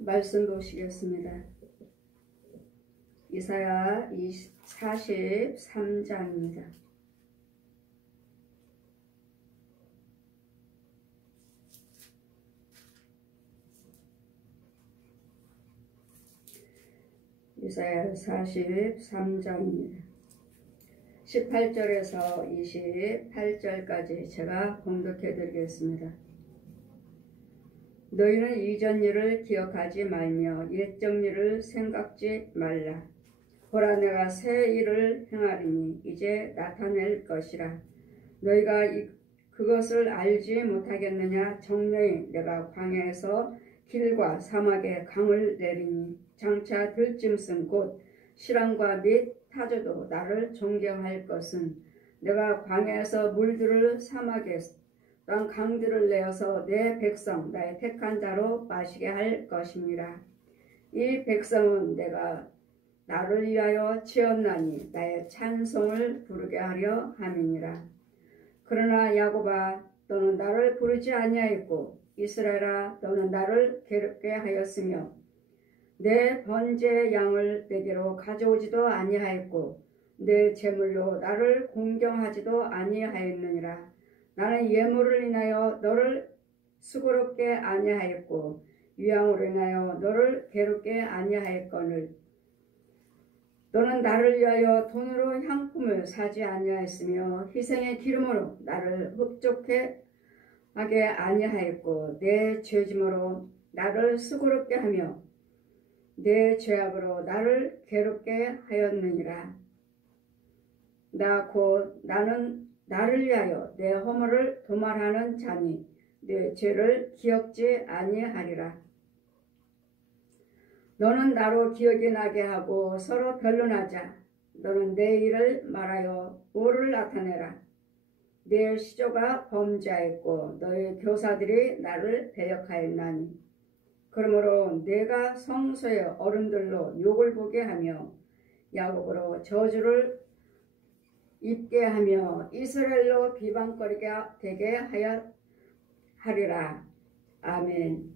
말씀 보시겠습니다. 이사야 43장입니다. 이사야 43장입니다. 18절에서 28절까지 제가 봉독해 드리겠습니다. 너희는 이전 일을 기억하지 말며 옛적 일을 생각지 말라. 보라, 내가 새 일을 행하리니 이제 나타낼 것이라. 너희가 그것을 알지 못하겠느냐? 정녕 내가 광야에서 길과 사막에 강을 내리니 장차 들짐승 곧 실랑과 및 타조도 나를 존경할 것은 내가 광야에서 물들을 사막에 또한 강들을 내어서 내 백성 나의 택한 자로 마시게 할 것입니다. 이 백성은 내가 나를 위하여 지었나니 나의 찬송을 부르게 하려 함이니라. 그러나 야곱아, 너는 나를 부르지 아니하였고 이스라엘아, 너는 나를 괴롭게 하였으며 내 번제 양을 내게로 가져오지도 아니하였고 내 제물로 나를 공경하지도 아니하였느니라. 나는 예물을 인하여 너를 수고롭게 아니하였고 유향으로 인하여 너를 괴롭게 아니하였거늘 너는 나를 위하여 돈으로 향품을 사지 아니하였으며 희생의 기름으로 나를 흡족해 하게 아니하였고 내 죄짐으로 나를 수고롭게 하며 내 죄악으로 나를 괴롭게 하였느니라. 나는 나를 위하여 내 허물을 도말하는 자니 내 죄를 기억지 아니하리라. 너는 나로 기억이 나게 하고 서로 변론하자. 너는 내 일을 말하여 오를 나타내라. 내 시조가 범죄하였고 너의 교사들이 나를 배역하였나니 그러므로 내가 성소의 어른들로 욕을 보게 하며 야곱으로 저주를 입게 하며 이스라엘로 비방거리가 되게 하리라. 아멘.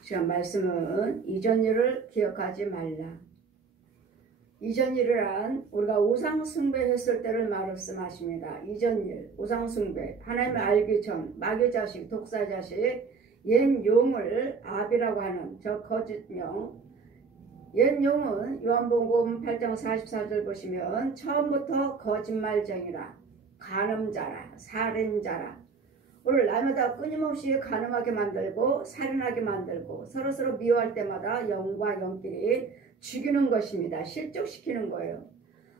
시간 말씀은 이전 일을 기억하지 말라. 이전 일이란 우리가 우상 숭배했을 때를 말씀하십니다. 이전 일, 우상 숭배, 하나님을 알기 전 마귀 자식, 독사 자식, 옛 용을 아비라고 하는 저 거짓 영. 옛 용은 요한복음 8장 44절 보시면 처음부터 거짓말쟁이라, 간음자라, 살인자라. 오늘 날마다 끊임없이 간음하게 만들고 살인하게 만들고 서로서로 미워할 때마다 영과 영끼리 죽이는 것입니다. 실족시키는 거예요.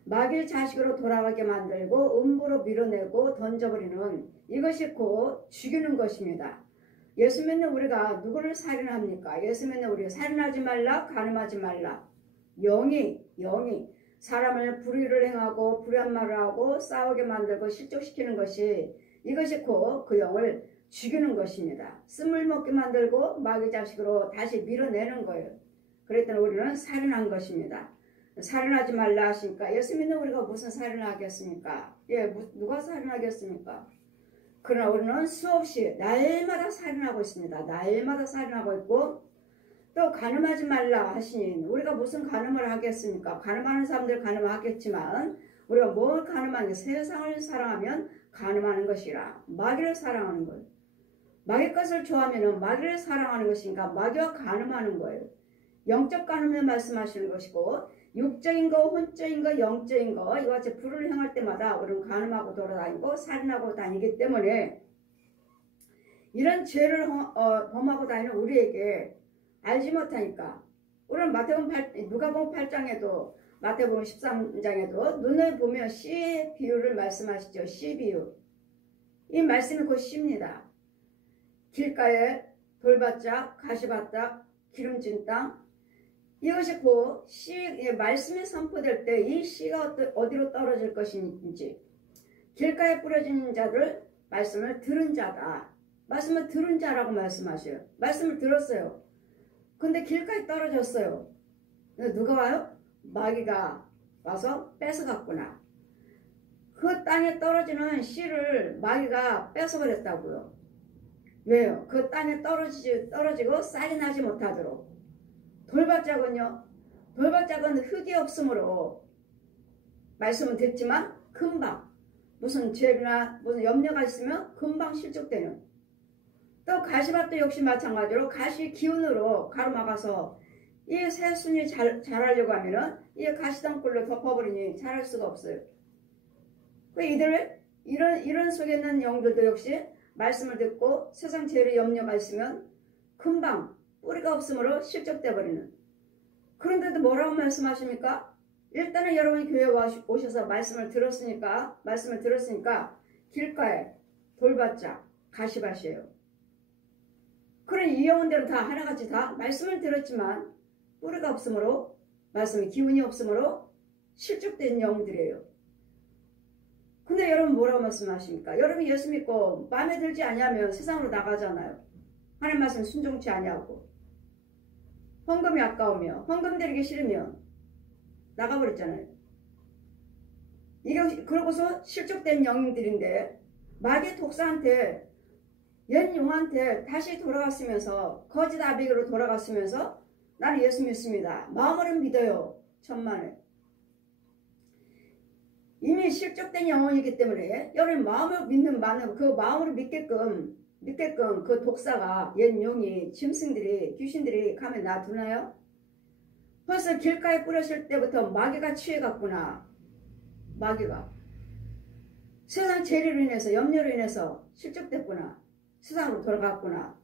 마귀의 자식으로 돌아가게 만들고 음부로 밀어내고 던져버리는 이것이 곧 죽이는 것입니다. 예수 믿는 우리가 누구를 살인합니까? 예수 믿는 우리가 살인하지 말라, 간음하지 말라. 영이 사람을 불의를 행하고 불의한 말을 하고 싸우게 만들고 실족시키는 것이 이것이 곧 그 영을 죽이는 것입니다. 쓴물 먹게 만들고 마귀 자식으로 다시 밀어내는 거예요. 그랬더니 우리는 살인한 것입니다. 살인하지 말라 하시니까 예수 믿는 우리가 무슨 살인을 하겠습니까? 누가 살인하겠습니까? 그러나 우리는 수없이 날마다 살인하고 있습니다. 날마다 살인하고 있고 또 간음하지 말라 하시니 우리가 무슨 간음을 하겠습니까? 간음하는 사람들 간음하겠지만 우리가 뭘 간음하냐? 세상을 사랑하면 간음하는 것이라. 마귀를 사랑하는 거예요. 마귀 것을 좋아하면 마귀를 사랑하는 것이니까 마귀와 간음하는 거예요. 영적 간음을 말씀하시는 것이고 육적인 거, 혼적인 거, 영적인 거 이와 같이 불을 행할 때마다 우리는 간음하고 돌아다니고 살인하고 다니기 때문에 이런 죄를 범하고 다니는 우리에게 알지 못하니까 우리는 누가복음 8장에도 마태복음 13장에도 눈을 보면 씨의 비유를 말씀하시죠. 씨 비유. 이 말씀이 곧 씨입니다. 길가에 돌바짝, 가시바짝, 기름진 땅 이것이 곧 말씀이 선포될 때 이 씨가 어디로 떨어질 것인지 길가에 뿌려진 자들 말씀을 들은 자다. 말씀을 들은 자라고 말씀하셔요. 말씀을 들었어요. 근데 길가에 떨어졌어요. 누가 와요? 마귀가 와서 뺏어갔구나. 그 땅에 떨어지는 씨를 마귀가 뺏어버렸다고요. 왜요? 그 땅에 떨어지고 쌀이 나지 못하도록. 돌밭짝은요. 돌밭짝은 흙이 없으므로 말씀은 듣지만 금방 무슨 죄나 무슨 염려가 있으면 금방 실족되는. 또 가시밭도 역시 마찬가지로 가시 기운으로 가로막아서 이 새순이 자라려고 하면은 이 가시덩굴로 덮어버리니 자랄 수가 없어요. 그 이런 속에 있는 영들도 역시 말씀을 듣고 세상 죄의 염려가 있으면 금방 뿌리가 없으므로 실족돼 버리는. 그런데도 뭐라고 말씀하십니까? 일단은 여러분이 교회에 오셔서 말씀을 들었으니까 길가에 돌밭자 가시밭이에요. 그런 이 영혼들은 다 하나같이 다 말씀을 들었지만 뿌리가 없으므로 말씀의 기운이 없으므로 실족된 영들이에요. 근데 여러분 뭐라고 말씀하십니까? 여러분이 예수 믿고 마음에 들지 아니하면 세상으로 나가잖아요. 하나님 말씀 순종치 아니하고 헌금이 아까우며 헌금 드리기 싫으면 나가버렸잖아요. 이게 그러고서 실족된 영들인데 마귀 독사한테 옛 용한테 다시 돌아갔으면서 거짓 아비로 돌아갔으면서 나는 예수 믿습니다. 마음으로는 믿어요. 천만에. 이미 실족된 영혼이기 때문에 여러분 마음을 믿는 그 마음으로 믿게끔 그 독사가 옛 용이 짐승들이 귀신들이 가면 놔두나요? 벌써 길가에 뿌렸을 때부터 마귀가 취해갔구나. 마귀가 세상 죄로 인해서 염려로 인해서 실족됐구나. 세상으로 돌아갔구나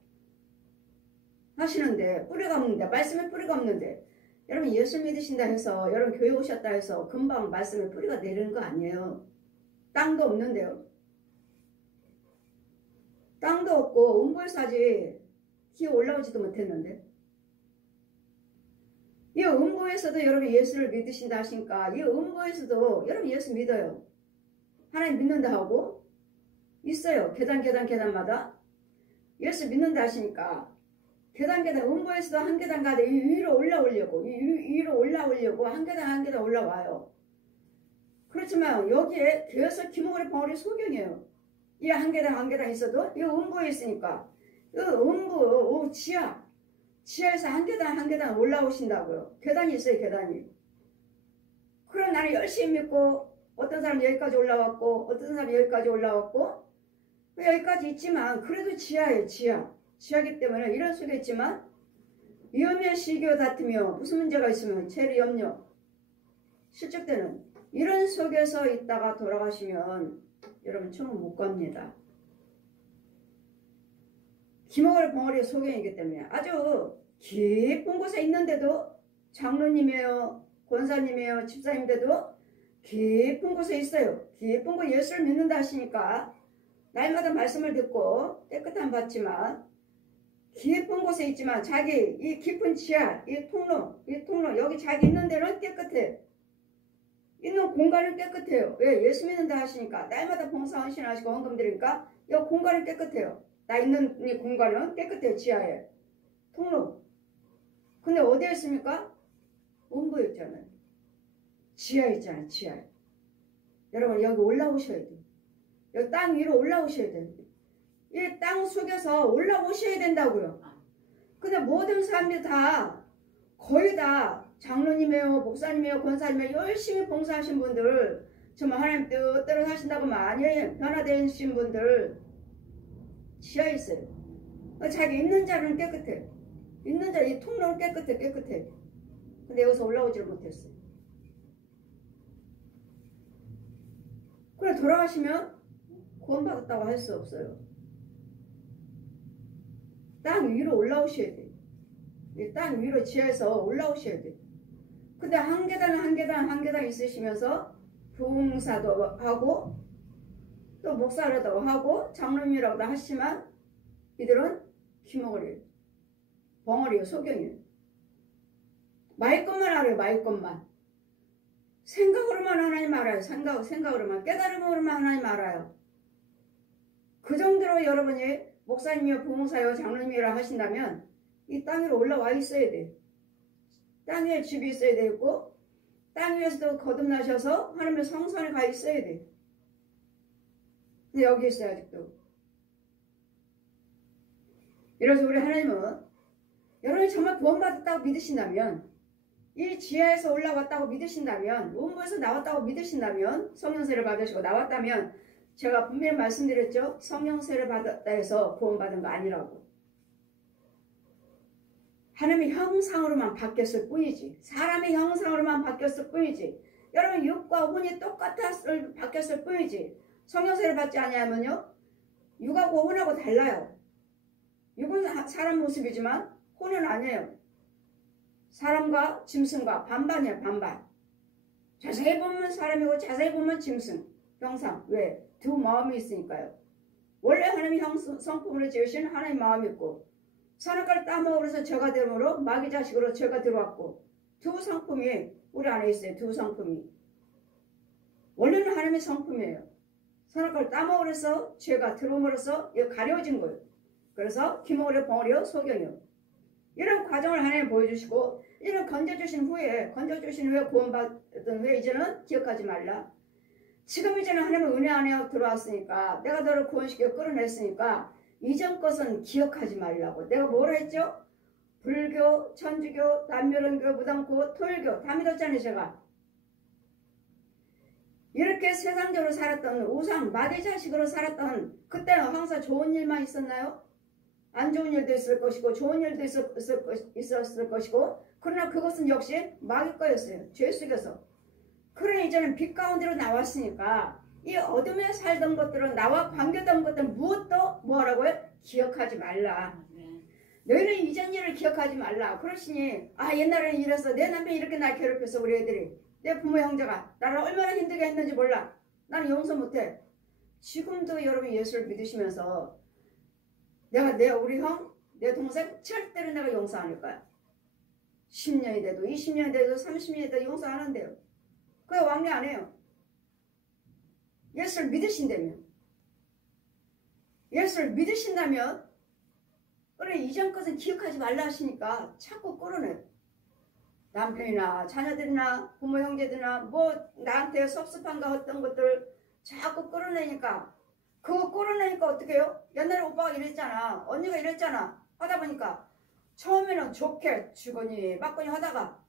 하시는데 뿌리가 없는데 말씀에 뿌리가 없는데 여러분 예수 믿으신다 해서 여러분 교회 오셨다 해서 금방 말씀에 뿌리가 내리는 거 아니에요. 땅도 없는데요. 땅도 없고 음보에서 아직 기어 올라오지도 못했는데 이 음보에서도 여러분 예수를 믿으신다 하시니까 이 음보에서도 여러분 예수 믿어요. 하나님 믿는다 하고 있어요. 계단마다 예수 믿는다 하시니까 계단 음보에서도 한 계단 가다 위로 올라오려고 한 계단 올라와요. 그렇지만 여기에 계속 기목을의 벙어리 소경이에요. 이 한 계단 있어도 이 음보에 있으니까 이 음보 지하에서 한 계단 올라오신다고요. 계단이 있어요. 계단이. 그럼 나는 열심히 믿고 어떤 사람이 여기까지 올라왔고 어떤 사람이 여기까지 올라왔고 여기까지 있지만 그래도 지하예요. 지하기 때문에 이런 속에 있지만 위험의 시기와 다투며 무슨 문제가 있으면 죄의 염려 실족되는 이런 속에서 있다가 돌아가시면 여러분 천국 못 갑니다. 기목을 벙어리 소경이기 때문에 아주 깊은 곳에 있는데도 장로님이에요. 권사님이에요. 집사님인데도 깊은 곳에 있어요. 깊은 곳 예수를 믿는다 하시니까 날마다 말씀을 듣고 깨끗함 받지만 깊은 곳에 있지만 자기 이 깊은 지하 이 통로 여기 자기 있는 데는 깨끗해. 있는 공간은 깨끗해요. 왜? 예수 믿는다 하시니까 날마다 봉사 헌신하시고 헌금 드리니까 이 공간은 깨끗해요. 나 있는 이 공간은 깨끗해요. 지하에 통로. 근데 어디에 있습니까? 음부에 있잖아요. 지하에 있잖아요. 지하에. 여러분 여기 올라오셔야 돼요. 여기 땅 위로 올라오셔야 돼요. 이 땅 속에서 올라오셔야 된다고요. 근데 모든 사람들이 다 거의 다 장로님이에요, 목사님이에요, 권사님이에요. 열심히 봉사하신 분들 정말 하나님 뜻대로 사신다고 많이 변화되신 분들 지하에 있어요. 자기 있는 자리는 깨끗해. 있는 자리 이 통로는 깨끗해. 근데 여기서 올라오지를 못했어요. 그래 돌아가시면 구원받았다고 할 수 없어요. 땅 위로 올라오셔야 돼요. 땅 위로 지하에서 올라오셔야 돼요. 근데 한 계단 있으시면서 부흥사도 하고 또 목사라도 하고 장로님이라고도 하시지만 이들은 기목을 벙어리요 소경이에요. 마이 것만 알아요. 마이 것만. 생각으로만 하나님 알아요. 생각으로만 깨달음으로만 하나님 알아요. 그 정도로 여러분이 목사님이요 부흥사요 장로님이라 하신다면 이 땅 위로 올라와 있어야 돼. 땅 위에 집이 있어야 되고 땅 위에서도 거듭나셔서 하나님의 성산에 가 있어야 돼. 근데 여기 있어요 아직도. 이래서 우리 하나님은 여러분이 정말 구원받았다고 믿으신다면, 이 지하에서 올라왔다고 믿으신다면, 원부에서 나왔다고 믿으신다면, 성령세를 받으시고 나왔다면, 제가 분명히 말씀드렸죠. 성령세를 받았다 해서 구원받은 거 아니라고. 하나님의 형상으로만 바뀌었을 뿐이지. 사람의 형상으로만 바뀌었을 뿐이지. 여러분 육과 혼이 똑같았을 바뀌었을 뿐이지. 성령세를 받지 아니하면요, 육하고 혼하고 달라요. 육은 사람 모습이지만 혼은 아니에요. 사람과 짐승과 반반이에요. 반반. 자세히 보면 사람이고 자세히 보면 짐승. 형상. 왜? 두 마음이 있으니까요. 원래 하나님이 성품으로 지으신 하나님의 마음이 있고, 선악과를 따먹으면서 죄가 되므로 마귀 자식으로 죄가 들어왔고, 두 성품이 우리 안에 있어요. 두 성품이. 원래는 하나님의 성품이에요. 선악과를 따먹으면서 죄가 들어옴으로써 가려진 거예요. 그래서 기모려 벙어리요 소경이요. 이런 과정을 하나님 보여주시고, 이런 건져주신 후에 구원받은 후에 이제는 기억하지 말라. 지금 이제는 하나님의 은혜 안에 들어왔으니까, 내가 너를 구원시켜 끌어냈으니까 이전 것은 기억하지 말라고. 내가 뭐라 했죠? 불교, 천주교, 남묘론교, 무당교, 토일교 다 믿었잖아요. 제가 이렇게 세상적으로 살았던 우상 마귀 자식으로 살았던 그때는 항상 좋은 일만 있었나요? 안 좋은 일도 있을 것이고 좋은 일도 있었을 것이고, 그러나 그것은 역시 마귀 거였어요. 죄 속에서. 그러니 이제는 빛 가운데로 나왔으니까 이 어둠에 살던 것들은, 나와 관계된 것들은 무엇도 뭐라고요? 기억하지 말라. 너희는 이전 일을 기억하지 말라. 그러시니, 옛날에는 이래서 내 남편이 이렇게 날 괴롭혔어. 우리 애들이, 내 부모 형제가 나를 얼마나 힘들게 했는지 몰라. 나는 용서 못해. 지금도 여러분 예수를 믿으시면서 내가 우리 형, 내 동생 절대로 내가 용서 안 할 거야. 10년이 돼도 20년이 돼도 30년이 돼도 용서 안 한대요. 그게 왕래 안 해요. 예수를 믿으신다면, 그래 이전 것은 기억하지 말라 하시니까 자꾸 끌어내. 남편이나 자녀들이나 부모 형제들이나 뭐 나한테 섭섭한가 했던 것들 자꾸 끌어내니까, 그거 끌어내니까 어떻게 해요? 옛날에 오빠가 이랬잖아, 언니가 이랬잖아 하다 보니까 처음에는 좋게 주거니 막거니 하다가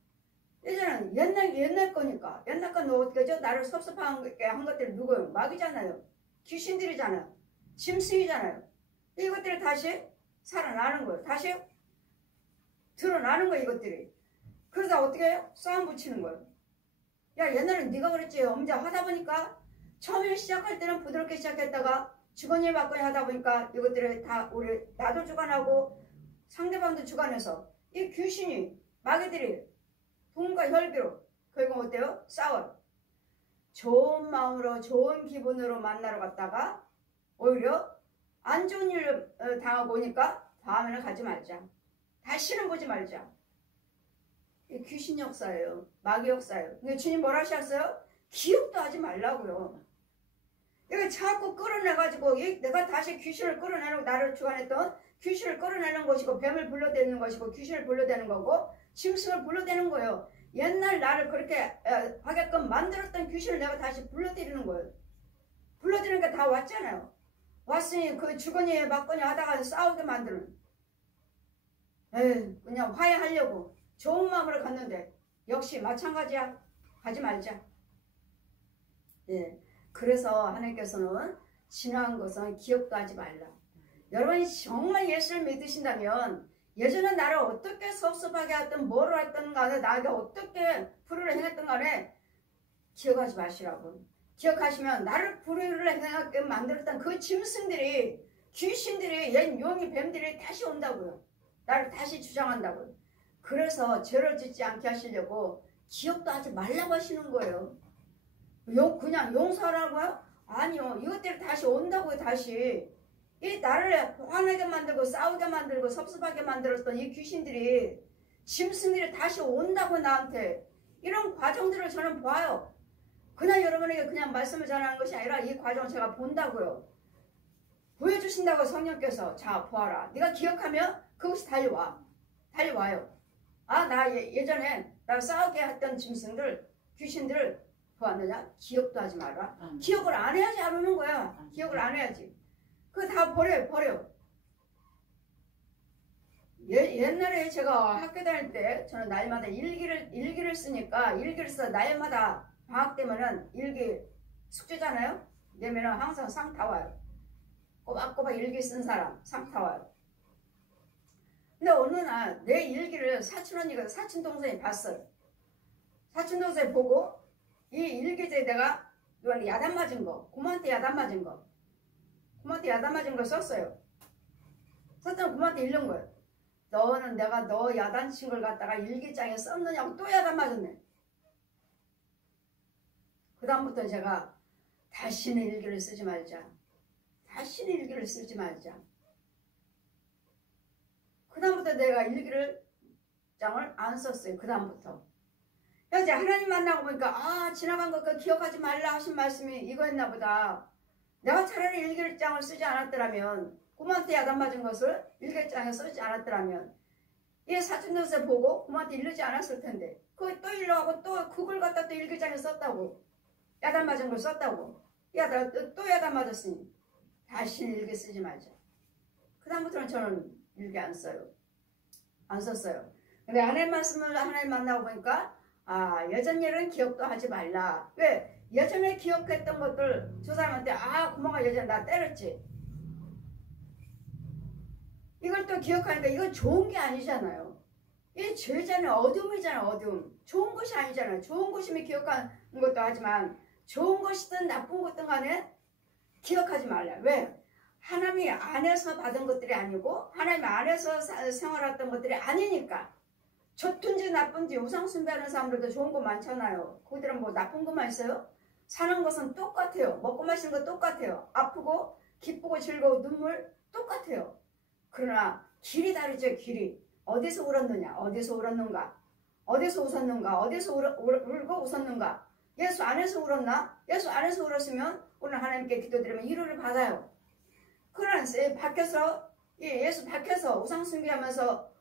이제는 옛날 거니까, 옛날 건 너 어떻게 하죠? 나를 섭섭하게 한 것들이 누구예요? 마귀잖아요. 귀신들이잖아요. 짐승이잖아요. 이것들이 다시 살아나는 거예요. 다시 드러나는 거예요. 이것들이. 그러다 어떻게 해요? 싸움 붙이는 거예요. 야, 옛날엔 네가 그랬지 엄자 하다 보니까, 처음에 시작할 때는 부드럽게 시작했다가 주거니 막거니 하다 보니까 이것들이 다 우리 나도 주관하고 상대방도 주관해서 이 귀신이, 마귀들이 분과 혈기로 결국 어때요? 싸워요. 좋은 마음으로 좋은 기분으로 만나러 갔다가 오히려 안 좋은 일을 당하고 오니까 다음에는 가지 말자. 다시는 보지 말자. 이 귀신 역사예요. 마귀 역사예요. 근데 주님 뭐라 하셨어요? 기억도 하지 말라고요. 이거 자꾸 끌어내가지고 내가 다시 귀신을 끌어내는, 나를 주관했던 귀신을 끌어내는 것이고, 뱀을 불러대는 것이고, 귀신을 불러대는 거고, 짐승을 불러대는 거예요. 옛날 나를 그렇게 하게끔 만들었던 귀신을 내가 다시 불러들이는 거예요. 불러들이니까 다 왔잖아요. 왔으니 그 주거니 막거니 하다가 싸우게 만드는, 그냥 화해하려고 좋은 마음으로 갔는데 역시 마찬가지야. 가지 말자. 그래서 하나님께서는 지나간 것은 기억도 하지 말라. 여러분이 정말 예수를 믿으신다면, 예전에 나를 어떻게 섭섭하게 했든 뭐를 했든 간에, 나에게 어떻게 불의를 행했든 간에 기억하지 마시라고. 기억하시면 나를 불의를 행하게 만들었던 그 짐승들이, 귀신들이, 옛 용이, 뱀들이 다시 온다고요. 나를 다시 주장한다고요. 그래서 죄를 짓지 않게 하시려고 기억도 하지 말라고 하시는 거예요. 그냥 용서하라고요? 아니요. 이것들이 다시 온다고요. 다시. 이 나를 화나게 만들고 싸우게 만들고 섭섭하게 만들었던 이 귀신들이, 짐승들이 다시 온다고 나한테. 이런 과정들을 저는 봐요. 그냥 여러분에게 그냥 말씀을 전하는 것이 아니라 이 과정을 제가 본다고요. 보여주신다고 성령께서. 자, 보아라. 네가 기억하면 그것이 달려와요. 나 예전에 나를 싸우게 했던 짐승들, 귀신들을 보았느냐? 기억도 하지 마라. 기억을 안 해야지 안 오는 거야. 기억을 안 해야지. 그거 다 버려. 옛날에 제가 학교 다닐 때 저는 날마다 일기를 쓰니까 일기를 써 날마다 방학 때면은 일기 숙제잖아요. 내면은 항상 상 타와요. 꼬박꼬박 일기 쓴 사람 상 타와요. 근데 어느 날 내 일기를 사촌 동생이 봤어요. 사촌 동생이 보고 이 일기에 내가 야단 맞은 거, 고모한테 야단 맞은 거, 고모한테 야단 맞은 거 썼어요. 썼더니 고모한테 읽는 거예요. 너는 내가 너 야단 친 걸 갖다가 일기장에 썼느냐고 또 야단 맞았네. 그 다음부터 제가 다시는 일기를 쓰지 말자. 다시는 일기를 쓰지 말자. 그 다음부터 내가 일기장을 안 썼어요. 그 다음부터. 이제 하나님 만나고 보니까 지나간 것 기억하지 말라 하신 말씀이 이거였나 보다. 내가 차라리 일기장을 쓰지 않았더라면 고모한테 야단 맞은 것을 일기장에 쓰지 않았더라면 얘 사촌동생 보고 고모한테 일르지 않았을 텐데 그걸 또 일러하고 또 그걸 갖다 또 일기장에 썼다고. 야단 맞은 걸 썼다고. 또 야단 맞았으니 다시는 일기 쓰지 말자. 그 다음부터는 저는 일기 안 써요. 안 썼어요. 근데 하나님 말씀을 하나님 만나고 보니까 예전 일은 기억도 하지 말라. 왜? 예전에 기억했던 것들 두 사람한테 고모가 예전에 나 때렸지. 이걸 또 기억하니까 이건 좋은 게 아니잖아요. 이 죄잖아요. 어둠이잖아요. 어둠. 좋은 것이 아니잖아요. 좋은 것이면 기억하는 것도 하지만 좋은 것이든 나쁜 것든 간에 기억하지 말라. 왜? 하나님 안에서 받은 것들이 아니고 하나님 안에서 생활했던 것들이 아니니까. 좋든지 나쁜지 우상숭배하는 사람들도 좋은 거 많잖아요. 그들은 뭐 나쁜 것만 있어요? 사는 것은 똑같아요. 먹고 마시는 거 똑같아요. 아프고 기쁘고 즐거운 눈물 똑같아요. 그러나 길이 다르죠. 길이. 어디서 울었느냐? 어디서 울었는가? 어디서 웃었는가? 어디서 울고 웃었는가? 예수 안에서 울었나? 예수 안에서 울었으면 오늘 하나님께 기도드리면 위로를 받아요. 그러나 밖에서 예수 밖에서 우상숭배하면서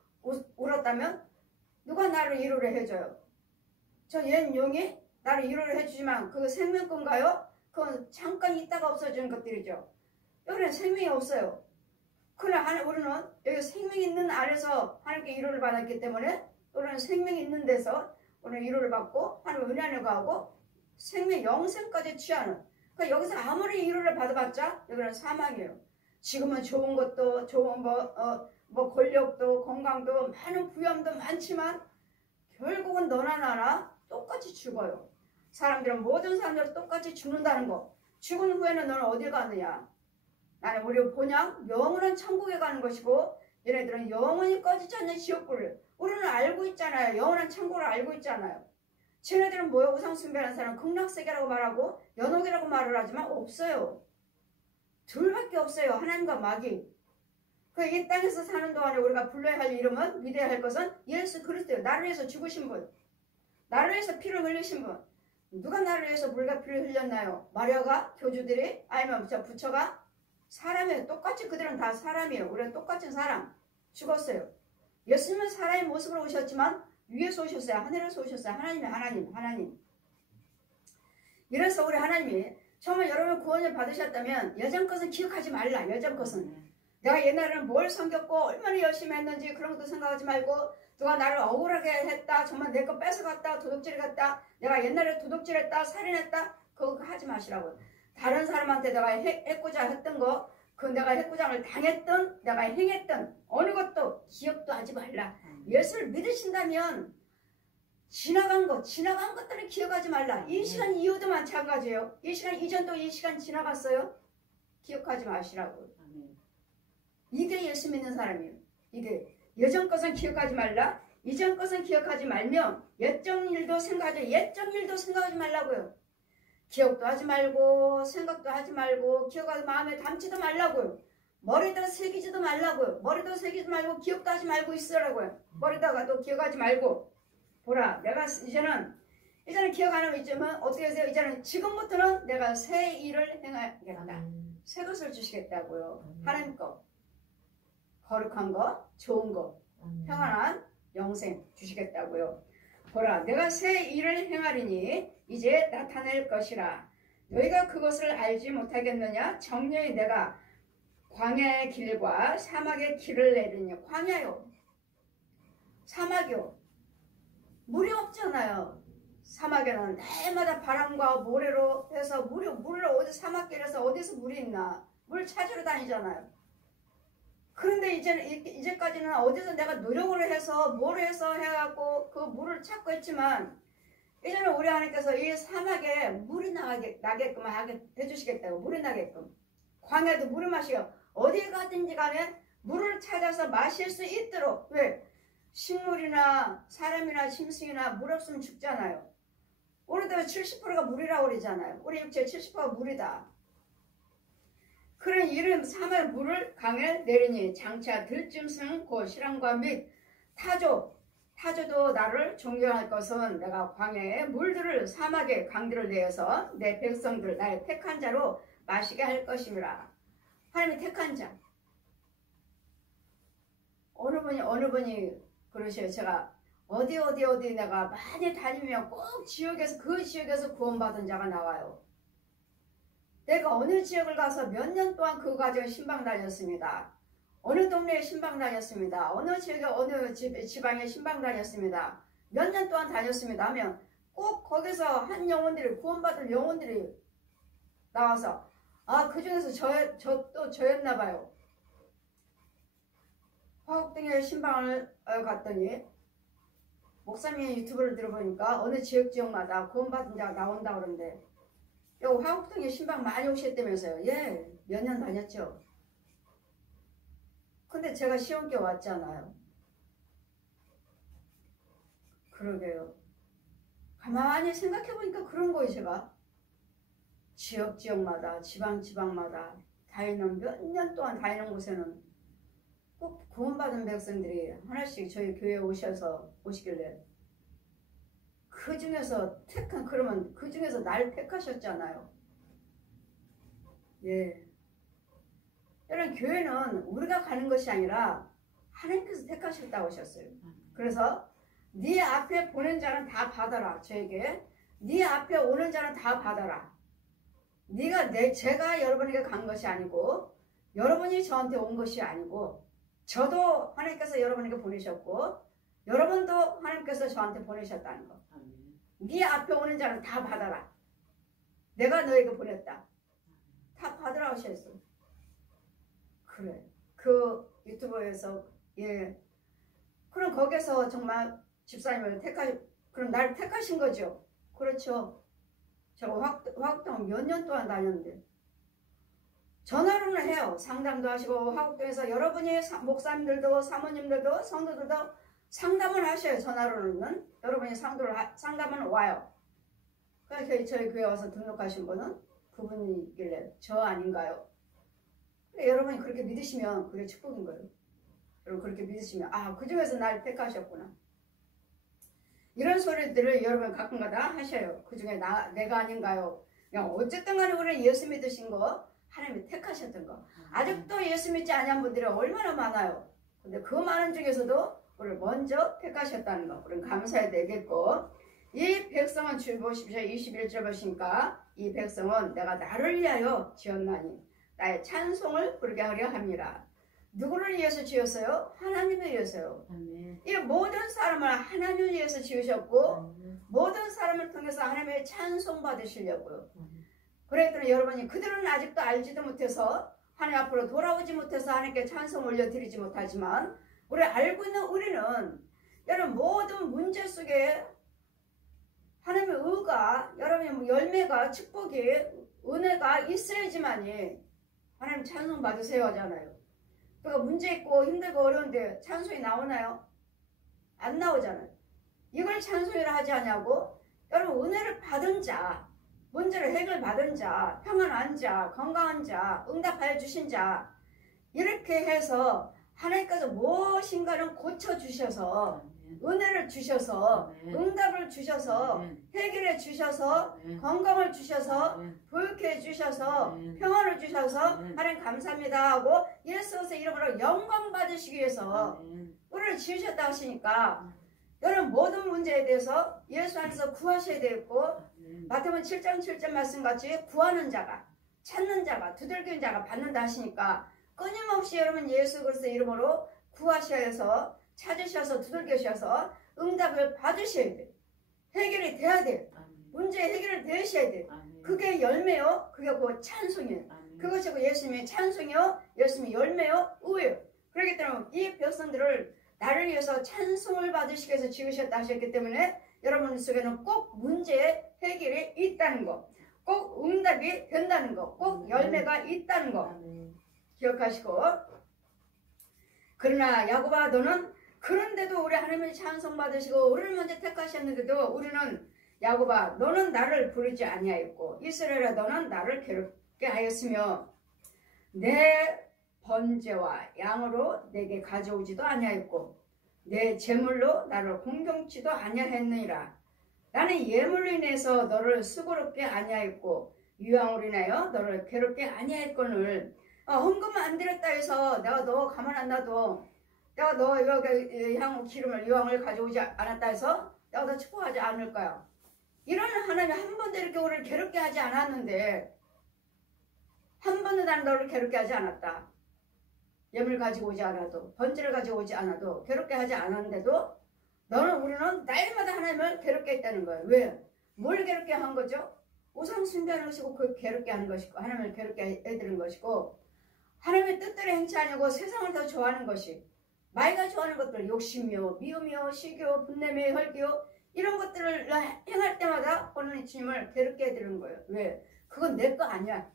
울었다면 누가 나를 위로를 해줘요? 저 옛 용이 나를 위로를 해주지만 그 생명건가요? 그건 잠깐 있다가 없어지는 것들이죠. 여기는 생명이 없어요. 그러나 우리는 여기 생명이 있는 안에서 하나님께 위로를 받았기 때문에 우리는 생명이 있는 데서 우리는 위로를 받고 하나님 은혜 안에 가고 생명 영생까지 취하는. 그러니까 여기서 아무리 위로를 받아봤자 여기는 사망이에요. 지금은 좋은 것도 좋은 뭐 권력도 건강도 많은 부염도 많지만 결국은 너나 나나 똑같이 죽어요. 모든 사람들은 똑같이 죽는다는 거. 죽은 후에는 너는 어딜 가느냐? 나는 우리 본향 영원한 천국에 가는 것이고 얘네들은 영원히 꺼지지 않는 지옥불을. 우리는 알고 있잖아요. 영원한 천국을 알고 있잖아요. 쟤네들은 뭐예요? 우상숭배하는 사람은 극락세계라고 말하고 연옥이라고 말을 하지만 없어요. 둘밖에 없어요. 하나님과 마귀. 이 땅에서 사는 동안에 우리가 불러야 할 이름은 믿어야 할 것은 예수 그리스도예요. 나를 위해서 죽으신 분. 나를 위해서 피를 흘리신 분. 누가 나를 위해서 물과 피를 흘렸나요? 마리아가? 교주들이? 아니면 부처가? 사람이에요. 똑같이 그들은 다 사람이에요. 우리는 똑같은 사람. 죽었어요. 예수님은 사람의 모습으로 오셨지만 위에서 오셨어요. 하늘에서 오셨어요. 하나님. 이래서 우리 하나님이 정말 여러분 구원을 받으셨다면 예전 것은 기억하지 말라. 예전 것은. 내가 옛날에는 뭘 섬겼고 얼마나 열심히 했는지 그런 것도 생각하지 말고 누가 나를 억울하게 했다. 정말 내 거 뺏어갔다. 도둑질했다. 내가 옛날에 도둑질했다. 살인했다. 그거 하지 마시라고. 다른 사람한테 내가 해코자 했던 거 내가 해코장을 당했던 내가 행했던 어느 것도 기억도 하지 말라. 예수를 믿으신다면 지나간 것들은 기억하지 말라. 이 시간 이후도 마찬가지예요. 이 시간 이전도 이 시간 지나갔어요. 기억하지 마시라고. 이게 예수 믿는 사람이에요. 이게 예전 것은 기억하지 말라. 이전 것은 기억하지 말며 옛적 일도 생각하지 말라고요. 기억도 하지 말고 생각도 하지 말고 기억하지 마음에 담지도 말라고요. 머리에다 새기지도 말라고요. 머리도 새기지 말고 기억도 하지 말고 있으라고요. 머리다가도 기억하지 말고 보라 내가 이제는 기억 안 하면 있지만 어떻게 하세요? 이제는 지금부터는 내가 새 일을 행하겠다. 새 것을 주시겠다고요. 하나님 거 거룩한 거 좋은 거 평안한 영생 주시겠다고요. 보라 내가 새 일을 행하리니 이제 나타낼 것이라. 너희가 그것을 알지 못하겠느냐? 정령이 내가 광야의 길과 사막의 길을 내리니 광야요. 사막이요. 물이 없잖아요. 사막에는 해마다 바람과 모래로 해서 물을 어디 사막길에서 어디서 물이 있나 물 찾으러 다니잖아요. 그런데 이제까지는 어디서 내가 노력을 해서 뭘 해서 해갖고 그 물을 찾고 했지만 이제는 우리 하나님께서 이 사막에 물이 나게끔 해주시겠다고. 물이 나게끔. 광야도 물을 마시고 어디 가든지 간에 물을 찾아서 마실 수 있도록. 왜? 식물이나 사람이나 짐승이나 물 없으면 죽잖아요. 우리도 70%가 물이라고 그러잖아요. 우리 육체 70%가 물이다. 그런 이름 사막 물을 강에 내리니 장차 들짐승 곧 실랑과 및 타조도 나를 존경할 것은 내가 광야의 물들을 사막의 강들을 내어서 내 백성들 나의 택한 자로 마시게 할 것임이라. 하나님이 택한 자. 어느 분이 그러셔요. 제가 어디 내가 많이 다니면 꼭 그 지역에서 구원받은 자가 나와요. 내가 어느 지역을 가서 몇 년 동안 그 과정에 신방 다녔습니다. 어느 동네에 신방 다녔습니다. 어느 지역에 어느 지방에 신방 다녔습니다. 몇 년 동안 다녔습니다 하면 꼭 거기서 한 영혼들이 구원받을 영혼들이 나와서 그 중에서 저였나 봐요. 화곡동에 신방을 갔더니 목사님 유튜브를 들어보니까 어느 지역마다 구원받은 자가 나온다 그러는데 여기 화곡동에 신방 많이 오셨다면서요. 예, 몇 년 다녔죠. 근데 제가 시험께 왔잖아요. 그러게요. 가만히 생각해보니까 그런 거예요. 제가 지역마다 지방마다 다니는 몇 년 동안 다니는 곳에는 꼭 구원받은 백성들이 하나씩 저희 교회에 오시길래 그 중에서 그러면 그 중에서 날 택하셨잖아요. 예. 여러분 교회는 우리가 가는 것이 아니라 하나님께서 택하셨다고 하셨어요. 그래서 네 앞에 보낸 자는 다 받아라. 저에게 네 앞에 오는 자는 다 받아라. 제가 여러분에게 간 것이 아니고 여러분이 저한테 온 것이 아니고 저도 하나님께서 여러분에게 보내셨고 여러분도 하나님께서 저한테 보내셨다는 거. 네 앞에 오는 자는 다 받아라. 내가 너에게 보냈다. 다 받으라 하셨어. 그래. 그 유튜브에서 예. 그럼 거기서 정말 집사님을 그럼 나를 택하신 거죠. 그렇죠. 제가 화곡동 몇 년 동안 다녔는데 전화로는 해요. 상담도 하시고 화곡동에서 여러분이 목사님들도 사모님들도 성도들도 상담을 하셔요. 전화로는 여러분이 상담은 와요. 그래서 저희 교회 와서 등록하신 분은 그분이 있길래 저 아닌가요? 여러분이 그렇게 믿으시면 그게 축복인 거예요. 여러분 그렇게 믿으시면 그 중에서 날 택하셨구나. 이런 소리들을 여러분 가끔가다 하셔요. 그 중에 내가 아닌가요? 그냥 어쨌든 간에 우리는 예수 믿으신 거 하나님이 택하셨던 거. 아직도 예수 믿지 않은 분들이 얼마나 많아요. 근데 그 많은 중에서도 우리를 먼저 택하셨다는 거. 우리는 감사해야 되겠고 이 백성은 줄 보십시오. 21절 보시니까 이 백성은 내가 나를 위하여 지었나니 나의 찬송을 부르게 하려 합니다. 누구를 위해서 지었어요? 하나님을 위해서요. 이 모든 사람을 하나님을 위해서 지으셨고 모든 사람을 통해서 하나님의 찬송 받으시려고요. 그랬더니 여러분이 그들은 아직도 알지도 못해서 하나님 앞으로 돌아오지 못해서 하나님께 찬송 올려드리지 못하지만 우리 알고 있는 우리는 여러분 모든 문제 속에 하나님의 의가 여러분의 열매가 축복이 은혜가 있어야지만이 하나님 찬송 받으세요 하잖아요. 그러니까 문제 있고 힘들고 어려운데 찬송이 나오나요? 안 나오잖아요. 이걸 찬송이라 하지 않냐고? 여러분 은혜를 받은 자, 문제를 해결받은 자, 평안한 자, 건강한 자, 응답하여 주신 자 이렇게 해서 하나님께서 무엇인가를 고쳐주셔서 은혜를 주셔서 응답을 주셔서 해결해 주셔서 건강을 주셔서 부유케 주셔서 평안을 주셔서 하나님 감사합니다 하고 예수의 이름으로 영광 받으시기 위해서 우리를 지으셨다 하시니까 여러분 모든 문제에 대해서 예수 안에서 구하셔야 되겠고 마태복음 7장 7절 말씀같이 구하는 자가 찾는 자가 두들기는 자가 받는다 하시니까 끊임없이 여러분 예수 그리스도 이름으로 구하셔야 해서 찾으셔서 두들겨셔서 응답을 받으셔야 돼. 해결이 돼야 돼. 문제 해결을 되셔야 돼. 그게 열매요. 그게 그 찬송이에요. 그것이 그 예수님의 찬송이요. 예수님의 열매요. 의예요. 그렇기 때문에 이 백성들을 나를 위해서 찬송을 받으시기 위해서 지으셨다 하셨기 때문에 여러분 속에는 꼭 문제의 해결이 있다는 거. 꼭 응답이 된다는 거. 꼭 열매가 있다는 거. 기억하시고. 그러나 야곱아 너는 그런데도 우리 하나님의 찬송 받으시고 우리를 먼저 택하셨는데도 우리는 야곱아 너는 나를 부르지 아니하였고 이스라엘아 너는 나를 괴롭게 하였으며 내 번제와 양으로 내게 가져오지도 아니하였고 내 제물로 나를 공경치도 아니하였느니라. 나는 예물로 인해서 너를 수고롭게 아니하였고 유황으로 인하여 너를 괴롭게 아니하였거늘 헌금을 안 드렸다 해서 내가 너 가만 안 놔둬. 내가 너 여기 향 기름을 유황을 가져오지 않았다 해서 내가 너 축복하지 않을 거야. 이런 하나님 한 번도 이렇게 우리를 괴롭게 하지 않았는데 한 번도 나는 너를 괴롭게 하지 않았다. 예물 가지고 오지 않아도 번제를 가지고 오지 않아도 괴롭게 하지 않았는데도 우리는 날마다 하나님을 괴롭게 했다는 거예요. 왜? 뭘 괴롭게 한 거죠? 우상 숭배하는 것이고 그 괴롭게 하는 것이고 하나님을 괴롭게 해드리는 것이고 하나님의 뜻대로 행치하려고 세상을 더 좋아하는 것이 마이가 좋아하는 것들 욕심이요 미움이요 시기요 분냄이요 혈기요 이런 것들을 행할 때마다 오늘 주님을 괴롭게 해드리는 거예요. 왜? 그건 내 거 아니야.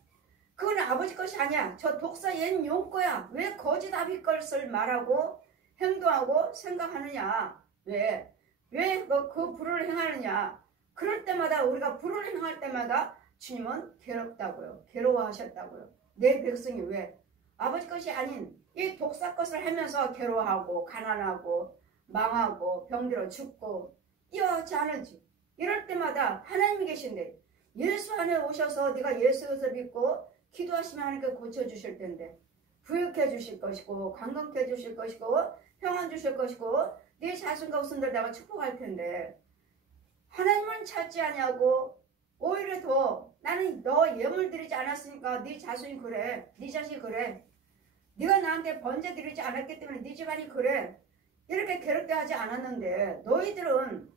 그건 아버지 것이 아니야. 저 독사 얘는 용 거야. 왜 거짓 아비 것을 말하고 행동하고 생각하느냐. 왜 그 불을 행하느냐. 그럴 때마다 우리가 불을 행할 때마다 주님은 괴롭다고요. 괴로워하셨다고요. 내 백성이 왜? 아버지 것이 아닌 이 독사 것을 하면서 괴로워하고 가난하고 망하고 병들어 죽고 이와 같지 않은지 이럴 때마다 하나님이 계신데 예수 안에 오셔서 네가 예수에서 믿고 기도하시면 하나님께 고쳐주실 텐데 부유케 해주실 것이고 건강케 해주실 것이고 평안 주실 것이고 네 자손과 후손들 내가 축복할 텐데 하나님은 찾지 아니하고 오히려 더 나는 너 예물 드리지 않았으니까 네 자손이 그래. 네 자식이 그래. 네가 나한테 번제 드리지 않았기 때문에 네 집안이 그래. 이렇게 괴롭게 하지 않았는데 너희들은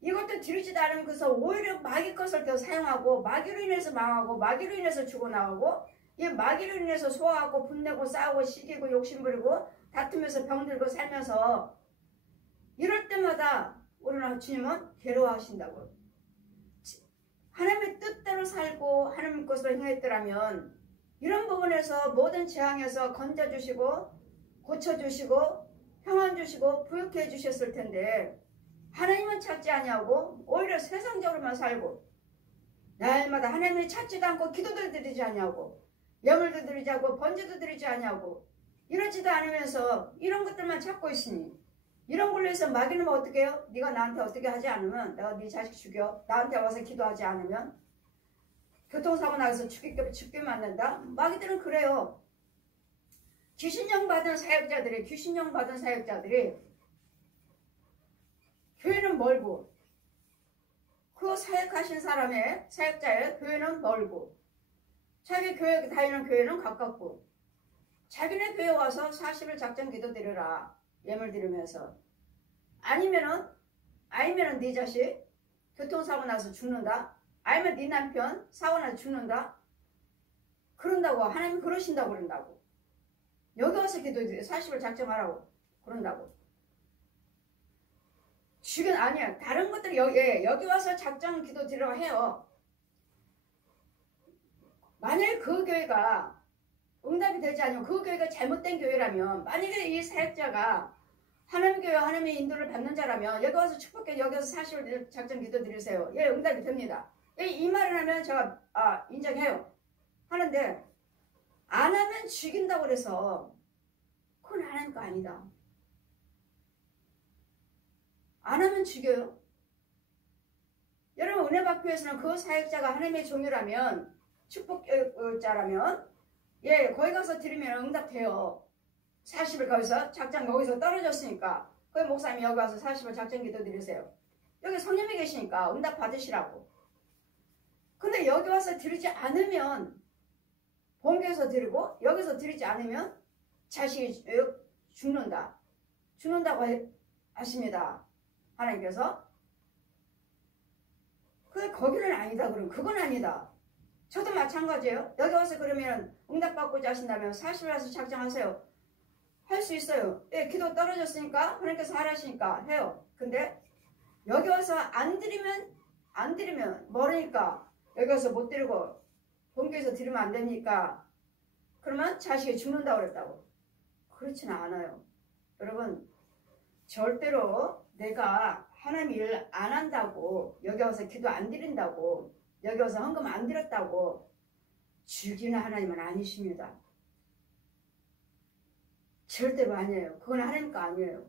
이것도 드리지도 않으면서 오히려 마귀 것을 더 사용하고 마귀로 인해서 망하고 마귀로 인해서 죽어나가고 이 마귀로 인해서 소화하고 분내고 싸우고 시기고 욕심부리고 다투면서 병들고 살면서 이럴 때마다 우리는 주님은 괴로워하신다고. 하나님의 뜻대로 살고 하나님 것으로 행했더라면 이런 부분에서 모든 재앙에서 건져주시고 고쳐주시고 평안 주시고 부유케 해주셨을 텐데 하나님은 찾지 아니하고 오히려 세상적으로만 살고 날마다 하나님을 찾지도 않고 기도도 드리지 아니하고 예물도 드리지 않고 번제도 드리지 아니하고 이러지도 않으면서 이런 것들만 찾고 있으니 이런 걸로 해서 마귀는 어떻게 해요? 네가 나한테 어떻게 하지 않으면 내가 네 자식 죽여. 나한테 와서 기도하지 않으면 교통사고 나서 죽게 만든다. 마귀들은 그래요. 귀신령 받은 사역자들이 교회는 멀고 그 사역하신 사람의 사역자의 교회는 멀고 자기 교회 다니는 교회는 가깝고 자기네 교회 와서 40일 작정 기도 드려라. 예물 드리면서 아니면은 네 자식 교통사고 나서 죽는다. 아니면 네 남편 사고 나서 죽는다. 그런다고 하나님 그러신다고 그런다고. 여기 와서 기도해 40일 작정하라고 그런다고. 죽은 아니야. 다른 것들 여기 와서 작정 기도 드리라고 해요. 만약에 그 교회가 응답이 되지 않으면 그 교회가 잘못된 교회라면 만약에 이 사역자가 하나님 교회 하나님의 인도를 받는 자라면 여기 와서 축복해 여기 와서 40일 작정 기도 드리세요. 예, 응답이 됩니다. 이 말을 하면 제가 인정해요. 하는데 안 하면 죽인다고 그래서 그건 하나님 거 아니다. 안 하면 죽여요. 여러분 은혜 받기 위해서는 그 사역자가 하나님의 종이라면 축복자라면 예, 거기 가서 드리면 응답돼요. 40일 거기서 작정 거기서 떨어졌으니까 거기 목사님이 여기 와서 40일 작정 기도 드리세요. 여기 성령이 계시니까 응답 받으시라고. 근데 여기 와서 드리지 않으면 본교에서 드리고 여기서 드리지 않으면 자식이 죽는다. 죽는다고 하십니다. 하나님께서. 거기는 아니다. 그럼 그건 아니다. 저도 마찬가지예요. 여기 와서 그러면 응답받고자 하신다면 40일 와서 작정하세요. 할 수 있어요. 예, 기도 떨어졌으니까 하나님께서 하라시니까 해요. 근데 여기 와서 안 드리면 모르니까 여기 와서 못 드리고 본교에서 드리면 안 됩니까? 그러면 자식이 죽는다고 그랬다고. 그렇지는 않아요. 여러분, 절대로 내가 하나님 일 안 한다고, 여기 와서 기도 안 드린다고, 여기 와서 헌금 안 드렸다고 죽이는 하나님은 아니십니다. 절대로 아니에요. 그건 하나님 거 아니에요.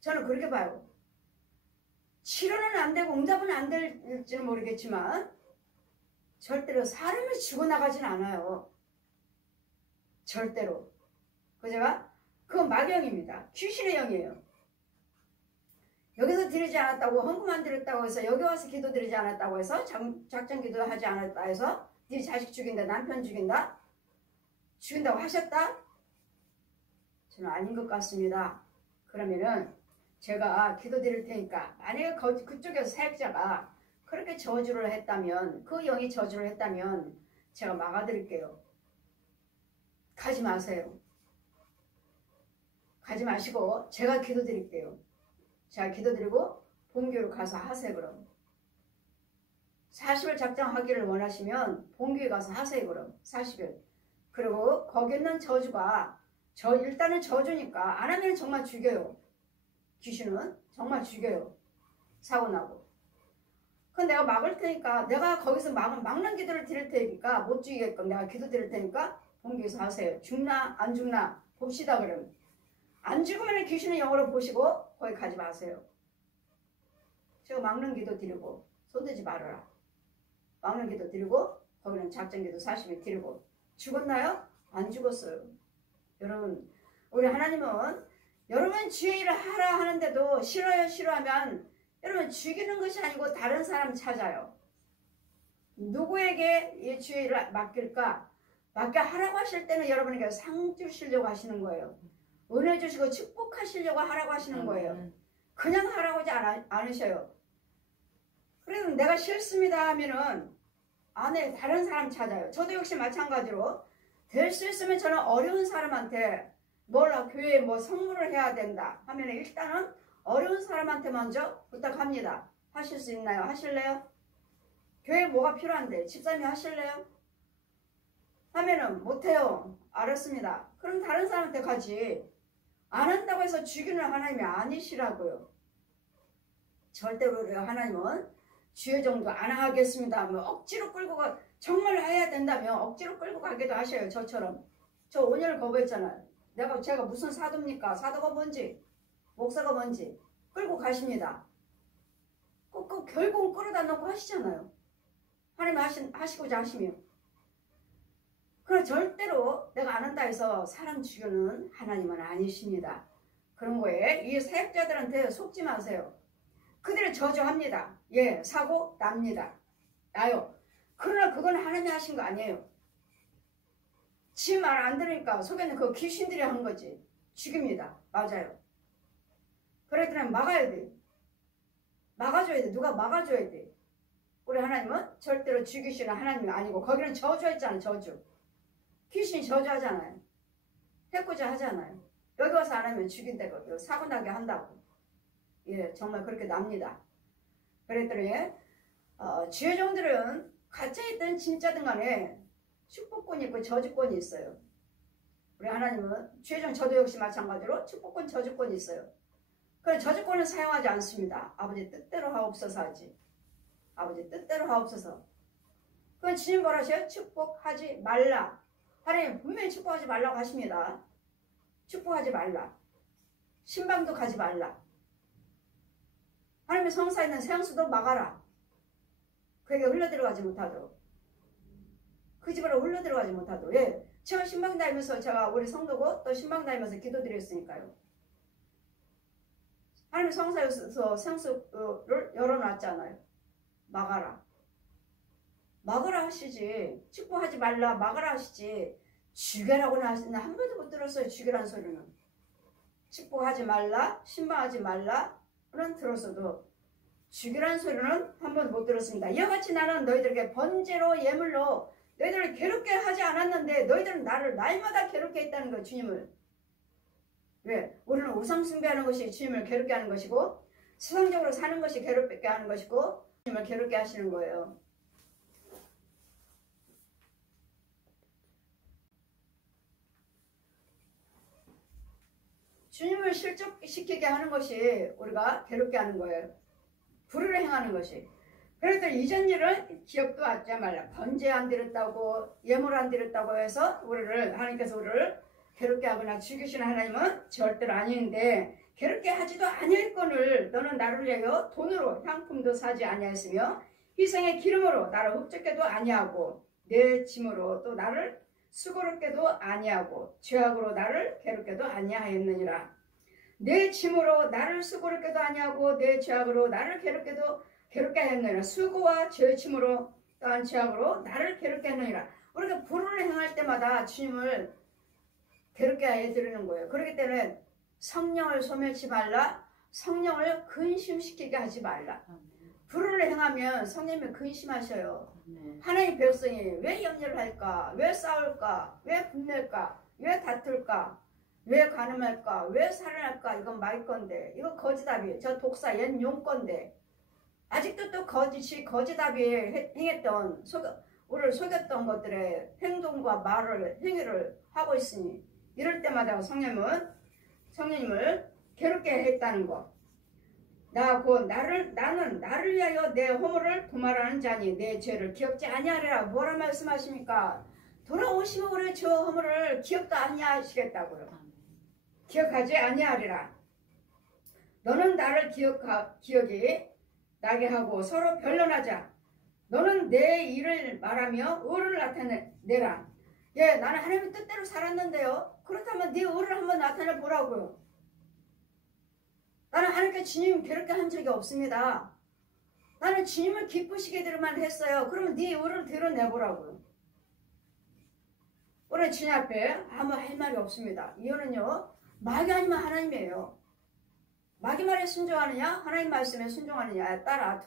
저는 그렇게 봐요. 치료는 안 되고 응답은 안 될지는 모르겠지만 절대로 사람을 죽어나가진 않아요. 절대로. 그건 마귀형입니다. 귀신의 영이에요. 여기서 드리지 않았다고, 헌금 안 드렸다고 해서, 여기 와서 기도 드리지 않았다고 해서, 작전 기도 하지 않았다 해서 네 자식 죽인다, 남편 죽인다, 죽인다고 하셨다? 저는 아닌 것 같습니다. 그러면은 제가 기도 드릴 테니까 만약에 그쪽에서 사역자가 그렇게 저주를 했다면, 그 영이 저주를 했다면 제가 막아드릴게요. 가지 마세요. 가지 마시고 제가 기도 드릴게요. 제가 기도 드리고 본교로 가서 하세요. 그럼 40일 작정하기를 원하시면 본교에 가서 하세요. 그럼 40일. 그리고 거기 있는 저주가 일단은 저주니까 안 하면 정말 죽여요. 귀신은 정말 죽여요. 사고나고. 그럼 내가 막을 테니까, 내가 거기서 막는 기도를 드릴 테니까, 못 죽이게끔 내가 기도 드릴 테니까 본교에서 하세요. 죽나 안 죽나 봅시다. 그럼 안 죽으면 귀신의 영으로 보시고 거기 가지 마세요. 제가 막는 기도 드리고 손대지 말아라. 막는 기도 드리고 거기는 작전 기도 40일 드리고. 죽었나요? 안 죽었어요. 여러분, 우리 하나님은 여러분 주의 일을 하라 하는데도 싫어하면 여러분 죽이는 것이 아니고 다른 사람 찾아요. 누구에게 이 주의 일을 맡길까? 맡겨하라고 하실 때는 여러분에게 상 주시려고 하시는 거예요. 은혜 주시고 축복하시려고 하라고 하시는 거예요. 그냥 하라고 하지 않으셔요. 그래서 내가 싫습니다 하면은 안에 다른 사람 찾아요. 저도 역시 마찬가지로 될 수 있으면 저는 어려운 사람한테 교회에 성물을 해야 된다 하면 일단은 어려운 사람한테 먼저 부탁합니다. 하실 수 있나요? 하실래요? 교회에 뭐가 필요한데 집사님이 하실래요? 하면은 못해요. 알았습니다. 그럼 다른 사람한테 가지. 안 한다고 해서 죽이는 하나님이 아니시라고요. 절대로 하나님은 주의 정도 안 하겠습니다 하면 억지로 끌고 정말 해야 된다면 억지로 끌고 가기도 하셔요. 저처럼. 저 5년을 거부했잖아요. 제가 무슨 사도입니까? 사도가 뭔지 목사가 뭔지 끌고 가십니다. 꼭 결국은 끌어다 놓고 하시잖아요. 하나님 하시고자 하시면. 그럼 절대로 내가 안 한다 해서 사람 죽이는 하나님은 아니십니다. 그런 거에 이 사역자들한테 속지 마세요. 그들을 저주합니다. 예, 사고 납니다. 나요. 그러나 그건 하나님이 하신 거 아니에요. 지 말 안 들으니까 속에는 그 귀신들이 한 거지. 죽입니다. 맞아요. 그랬더니 막아야 돼. 막아줘야 돼. 누가 막아줘야 돼. 우리 하나님은 절대로 죽이시는 하나님이 아니고 거기는 저주했잖아요. 저주. 귀신이 저주하잖아요. 해코자 하잖아요. 여기 와서 안 하면 죽인다고 사고나게 한다고. 예, 정말 그렇게 납니다. 그랬더니 주의 종들은 가짜있든 진짜든 간에 축복권이 있고 저주권이 있어요. 우리 하나님은 주의 종 저도 역시 마찬가지로 축복권 저주권이 있어요. 그래서 저주권을 사용하지 않습니다. 아버지 뜻대로 하옵소서 하지. 아버지 뜻대로 하옵소서. 그건 주님 뭐라 하셔요? 축복하지 말라. 하나님 분명히 축복하지 말라고 하십니다. 축복하지 말라. 신방도 가지 말라. 하나님의 성사에 있는 세상수도 막아라. 그에게 흘러들어가지 못하도록. 그 집으로 흘러들어가지 못하도록. 예. 제가 신방 다니면서 제가 우리 성도고 또 신방 다니면서 기도드렸으니까요. 하나님의 성사에서 세상수를 열어놨잖아요. 막아라. 막으라 하시지. 축복하지 말라 막으라 하시지. 죽여라고는 하시는데 한 번도 못 들었어요. 죽이라는 소리는. 축복하지 말라, 신방하지 말라는 들었어도 죽이라는 소리는 한 번 못 들었습니다. 이와 같이 나는 너희들에게 번제로 예물로 너희들을 괴롭게 하지 않았는데 너희들은 나를 날마다 괴롭게 했다는 거예요. 주님을. 왜? 우리는 우상 숭배하는 것이 주님을 괴롭게 하는 것이고 세상적으로 사는 것이 괴롭게 하는 것이고 주님을 괴롭게 하시는 거예요. 주님을 실족시키게 하는 것이 우리가 괴롭게 하는 거예요. 불의를 행하는 것이. 그래서 이전 일을 기억도 하지 말라. 번제 안 드렸다고 예물 안 드렸다고 해서 하나님께서 우리를 괴롭게 하거나 죽이시는 하나님은 절대로 아닌데 괴롭게 하지도 아니할거늘 너는 나를 위하여 돈으로 향품도 사지 아니하였으며 희생의 기름으로 나를 흡족해도 아니하고 내 짐으로 또 나를 수고롭게도 아니하고 죄악으로 나를 괴롭게도 아니하였느니라. 내 짐으로 나를 수고롭게도 아니하고 내 죄악으로 나를 괴롭게 하였느니라. 수고와 죄의 짐으로 또한 죄악으로 나를 괴롭게 하느니라. 우리가 불을 행할 때마다 주님을 괴롭게 해드리는 거예요. 그렇기 때문에 성령을 소멸치 말라. 성령을 근심시키게 하지 말라. 불을 행하면 성령이 근심하셔요. 하나님 백성이 왜 염려를 할까? 왜 싸울까? 왜 분낼까? 왜 다툴까? 왜 간음할까? 왜 살인할까? 이건 마이 건데 이거 거지답이 저 독사 얜 용 건데 아직도 또 거지답이 행했던 우리를 속였던 것들의 행동과 말을 행위를 하고 있으니 이럴 때마다 성령님을 괴롭게 했다는 것. 나는 나를 위하여 내 허물을 도말하는 자니 내 죄를 기억지 아니하리라. 뭐라 말씀하십니까? 돌아오시면 우리 저 허물을 기억도 아니하시겠다고요. 기억하지 아니하리라. 너는 나를 기억이 나게 하고 서로 변론하자. 너는 내 일을 말하며 의를 나타내라. 예, 나는 하나님의 뜻대로 살았는데요. 그렇다면 네 의를 한번 나타내 보라고요. 나는 하나님께 주님 괴롭게 한 적이 없습니다. 나는 주님을 기쁘시게 들만 했어요. 그러면 네 의를 드러내보라고요. 우리 주님 앞에 아무 할 말이 없습니다. 이유는요. 마귀 아니면 하나님이에요. 마귀 말에 순종하느냐 하나님 말씀에 순종하느냐에 따라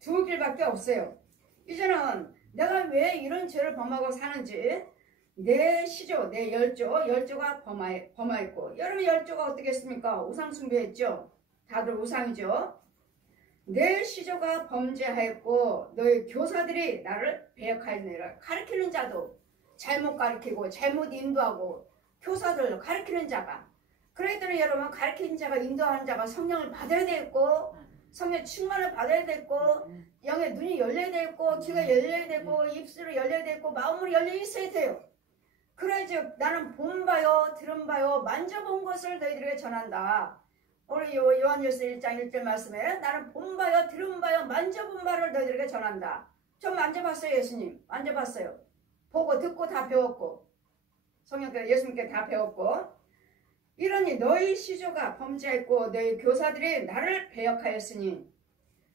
두 길밖에 없어요. 이제는 내가 왜 이런 죄를 범하고 사는지 내 시조, 내 열조가 범하였고 여러분 열조가 어떻겠습니까? 우상 숭배했죠. 다들 우상이죠. 내 시조가 범죄하였고 너희 교사들이 나를 배역하였느니라. 가르치는 자도 잘못 가르치고 잘못 인도하고 교사들 가르치는 자가 그러니까 여러분 가르치는 자가 인도하는 자가 성령을 받아야 되겠고 성령 충만을 받아야 되겠고 영의 눈이 열려야 되겠고 귀가 열려야 되고 입술이 열려야 되고 마음으로 열려 있어야 돼요. 그래야지 나는 본 바요 들은 바요 만져본 것을 너희들에게 전한다. 우리 요한일서 1장 1절 말씀에 나는 본 바요 들은 바요 만져본 바를 너희들에게 전한다. 좀 만져봤어요. 예수님 만져봤어요. 보고 듣고 다 배웠고 성령께서 예수님께 다 배웠고 이러니 너희 시조가 범죄했고 너희 교사들이 나를 배역하였으니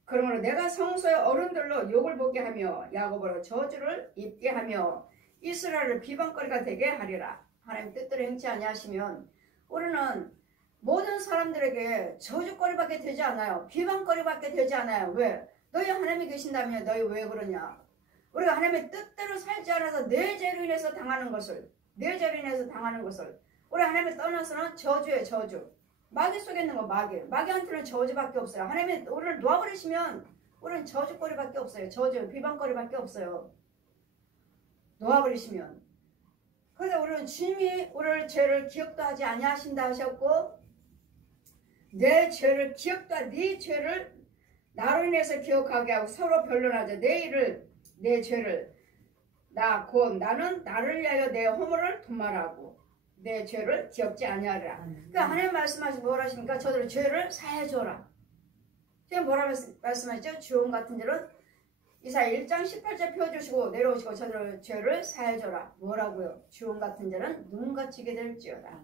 그러므로 내가 성소의 어른들로 욕을 보게 하며 야곱으로 저주를 입게 하며 이스라엘을 비방거리가 되게 하리라. 하나님 뜻대로 행치 아니하시면 우리는 모든 사람들에게 저주거리밖에 되지 않아요. 비방거리밖에 되지 않아요. 왜? 너희 하나님이 계신다면 너희 왜 그러냐? 우리가 하나님의 뜻대로 살지 않아서 내 죄로 인해서 당하는 것을 우리 하나님을 떠나서는 저주예요. 저주. 마귀 속에 있는 거 마귀한테는 저주밖에 없어요. 하나님이 우리를 놓아버리시면 우리는 저주거리밖에 없어요. 저주 비방거리밖에 없어요. 놓아버리시면. 그래서 우리는 주님이 우리를 죄를 기억도 하지 아니하신다 하셨고 내 죄를 네 죄를 나로 인해서 기억하게 하고 서로 변론하자. 내 죄를 나는 나를 위하여 내 허물을 도말하고 내 죄를 기억지 아니하리라. 그러니까 하나님 말씀하시 뭐라 하십니까? 저들 죄를 사해줘라. 지금 뭐라 말씀하시죠? 주홍 같은 죄는 이사야 1장 18절 펴주시고 내려오시고 저들 죄를 사해줘라. 뭐라고요? 주홍 같은 죄는 눈같이 게 될지어다.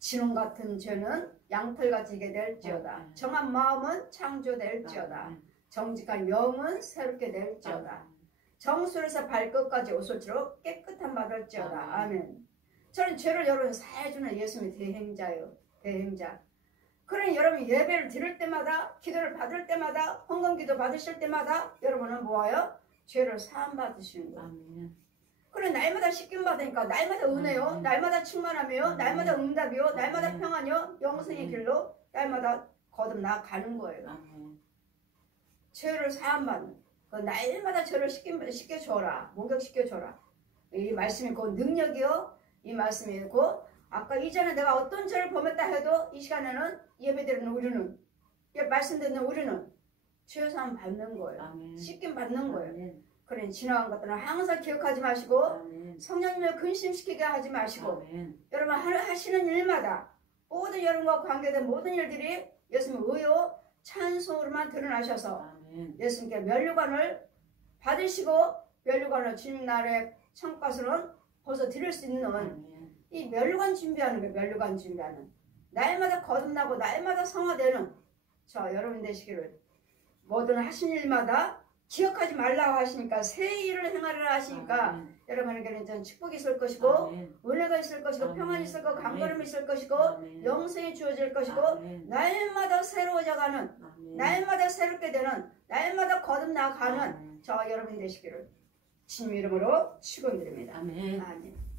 진홍 같은 죄는 양털같이 게 될지어다. 정한 마음은 창조될지어다. 정직한 영은 새롭게 될지어다. 정수에서 발끝까지 옷을치로 깨끗한 받을지어다. 아멘. 저는 죄를 여러분 사해주는 예수님의 대행자예요. 대행자. 그러니 여러분 예배를 드릴 때마다, 기도를 받을 때마다, 헌금기도 받으실 때마다 여러분은 뭐예요? 죄를 사함 받으시는 거예요. 아멘. 그래 날마다 씻김 받으니까 날마다 은혜요, 날마다 충만함이요, 날마다 응답이요, 날마다 평안이요, 영생의 길로 날마다 거듭 나가는 거예요. 아멘. 죄를 사함 받는. 그 날마다 죄를 씻겨줘라, 목욕시켜줘라. 이 말씀이 그 능력이요, 이 말씀이 그 아까 이전에 내가 어떤 죄를 범했다 해도 이 시간에는 예배드리는 우리는, 말씀 듣는 우리는 죄사함 받는 거예요. 아멘. 씻김 받는 거예요. 아멘. 그러니 지나간 것들은 항상 기억하지 마시고 아멘. 성령님을 근심시키게 하지 마시고 아멘. 여러분 하시는 일마다 모든 여러분과 관계된 모든 일들이 예수님 의요 찬송으로만 드러나셔서 아멘. 예수님께 면류관을 받으시고 면류관을 주님 나라의 천국으로는 벗어 드릴 수 있는 아멘. 이 면류관 준비하는 거예요. 면류관 준비하는 날마다 거듭나고 날마다 성화되는 저 여러분 되시기를 뭐든 하신 일마다 기억하지 말라고 하시니까 새 일을 행하리라 하시니까 아멘. 여러분에게는 전 축복이 있을 것이고 아멘. 은혜가 있을 것이고 아멘. 평안이 있을 것이고 강건함이 있을 것이고 아멘. 영생이 주어질 것이고 아멘. 날마다 새로워져가는 아멘. 날마다 새롭게 되는 날마다 거듭나가는 아멘. 저와 여러분 되시기를 주님 이름으로 축원드립니다. 아멘. 아멘.